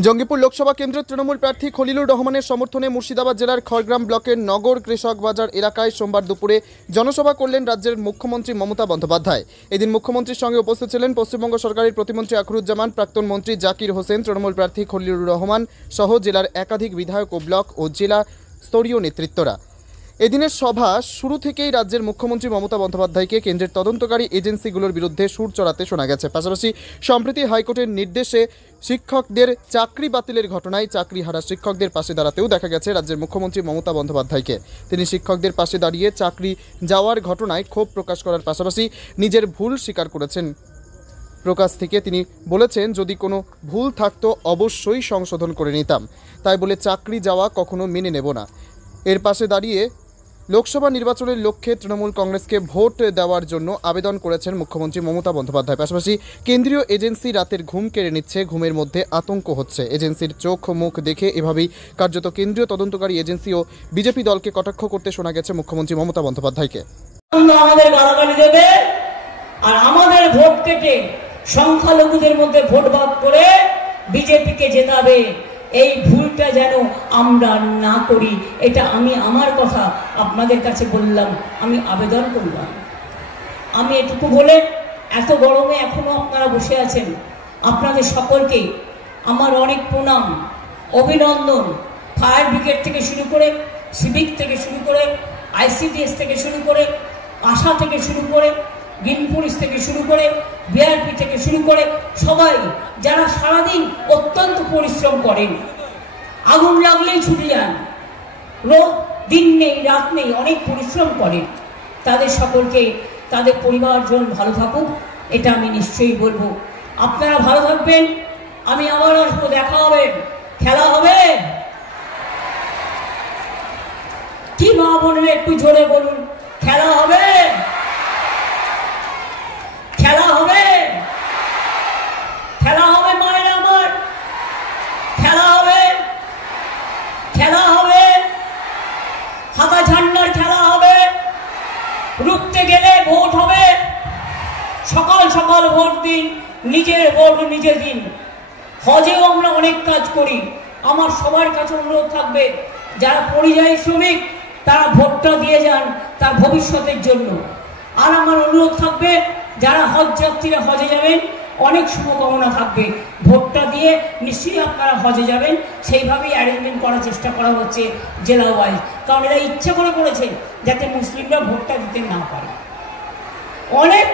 জঙ্গিপুর লোকসভা কেন্দ্রের তৃণমূল প্রার্থী খলিলুর রহমানের সমর্থনে মুর্শিদাবাদ জেলার খড়গ্রাম ব্লকের নগর কৃষক বাজার এলাকায় সোমবার দুপুরে জনসভা করলেন রাজ্যের মুখ্যমন্ত্রী মমতা বন্দ্যোপাধ্যায়। এদিন মুখ্যমন্ত্রীর সঙ্গে উপস্থিত ছিলেন পশ্চিমবঙ্গ সরকারের প্রতিমন্ত্রী আখরুজ্জামান, প্রাক্তন মন্ত্রী জাকির হোসেন, তৃণমূল প্রার্থী খলিলুর রহমান সহ জেলার একাধিক বিধায়ক ও ব্লক ও জেলা স্তরীয় নেতৃত্বরা। এদিনের সভা শুরু থেকেই রাজ্যের মুখ্যমন্ত্রী মমতা বন্দ্যোপাধ্যায়কে কেন্দ্রের তদন্তকারী এজেন্সিগুলোর বিরুদ্ধে সুর চড়াতে শোনা গেছে। পাশাপাশি সম্প্রতি হাইকোর্টের নির্দেশে শিক্ষকদের চাকরি বাতিলের ঘটনায় চাকরি হারা শিক্ষকদের পাশে দাঁড়াতেও দেখা গেছে রাজ্যের মুখ্যমন্ত্রী মমতা বন্দ্যোপাধ্যায়কে। তিনি শিক্ষকদের পাশে দাঁড়িয়ে চাকরি যাওয়ার ঘটনায় ক্ষোভ প্রকাশ করার পাশাপাশি নিজের ভুল স্বীকার করেছেন। প্রকাশ থেকে তিনি বলেছেন, যদি কোনো ভুল থাকতো অবশ্যই সংশোধন করে নিতাম, তাই বলে চাকরি যাওয়া কখনো মেনে নেব না। এর পাশে দাঁড়িয়ে লোকসভা নির্বাচনের লক্ষ্যে তৃণমূল কংগ্রেসকে ভোট দেওয়ার জন্য আবেদন করেছেন মুখ্যমন্ত্রী মমতা বন্দ্যোপাধ্যায়। পাশাপাশি কেন্দ্রীয় এজেন্সি রাতের ঘুম কেড়ে নিচ্ছে, ঘুমের মধ্যে আতঙ্ক হচ্ছে। এজেন্সির চোখ মুখ দেখে এভাবেই কার্যত কেন্দ্রীয় তদন্তকারী এজেন্সি ও বিজেপি দলকে কটাক্ষ করতে শোনা গেছে মুখ্যমন্ত্রী মমতা বন্দ্যোপাধ্যায়কে। আমাদের গালাগালি দেবে আর আমাদের ভোট কেটে সংখ্যালঘুদের মধ্যে ভোট ভাগ করে বিজেপিকে জেতাবে, এই ভুলটা যেন আমরা না করি, এটা আমি আমার কথা আপনাদের কাছে বললাম, আমি আবেদন করলাম। আমি এটুকু বলে, এত গরমে এখনো আপনারা বসে আছেন, আপনাদের সকলকে আমার অনেক প্রণাম, অভিনন্দন। ফায়ার ব্রিগেড থেকে শুরু করে, সিভিক থেকে শুরু করে, ICDS থেকে শুরু করে, আশা থেকে শুরু করে, গ্রিন পুলিশ থেকে শুরু করে, বিআরপি থেকে শুরু করে সবাই যারা সারাদিন অত্যন্ত পরিশ্রম করেন, আগুন লাগলেই ছুটে যান, দিন নেই রাত নেই অনেক পরিশ্রম করেন, তাদের সকলকে, তাদের পরিবারজন ভালো থাকুক, এটা আমি নিশ্চয়ই বলবো। আপনারা ভালো থাকবেন, আমি আবার আসবো, দেখা হবে, খেলা হবে। কি মা বোনেরা একটু জোরে বলুন, খেলা হবে, খেলা হবে, খেলা হবে মায়ের আমার, খেলা হবে, খেলা হবে, হাতা ঝান্ডার খেলা হবে, রুখতে গেলে ভোট হবে। সকাল সকাল ভোট দিন, নিজের ভোট নিজে দিন। হজেও আমরা অনেক কাজ করি, আমার সবার কাছে অনুরোধ থাকবে, যারা পরিযায়ী শ্রমিক তারা ভোটটা দিয়ে যান তার ভবিষ্যতের জন্য। আর আমার অনুরোধ থাকবে, যারা হজ যাত্রীরা হজে যাবেন, অনেক শুভকামনা থাকবে, ভোটটা দিয়ে নিশ্চয়ই আপনারা হজে যাবেন। সেইভাবেই অ্যারেঞ্জমেন্ট করার চেষ্টা করা হচ্ছে জেলা ওয়াইজ, কারণ এরা ইচ্ছা করে করেছে যাতে মুসলিমরা ভোটটা দিতে না পারে। অনেক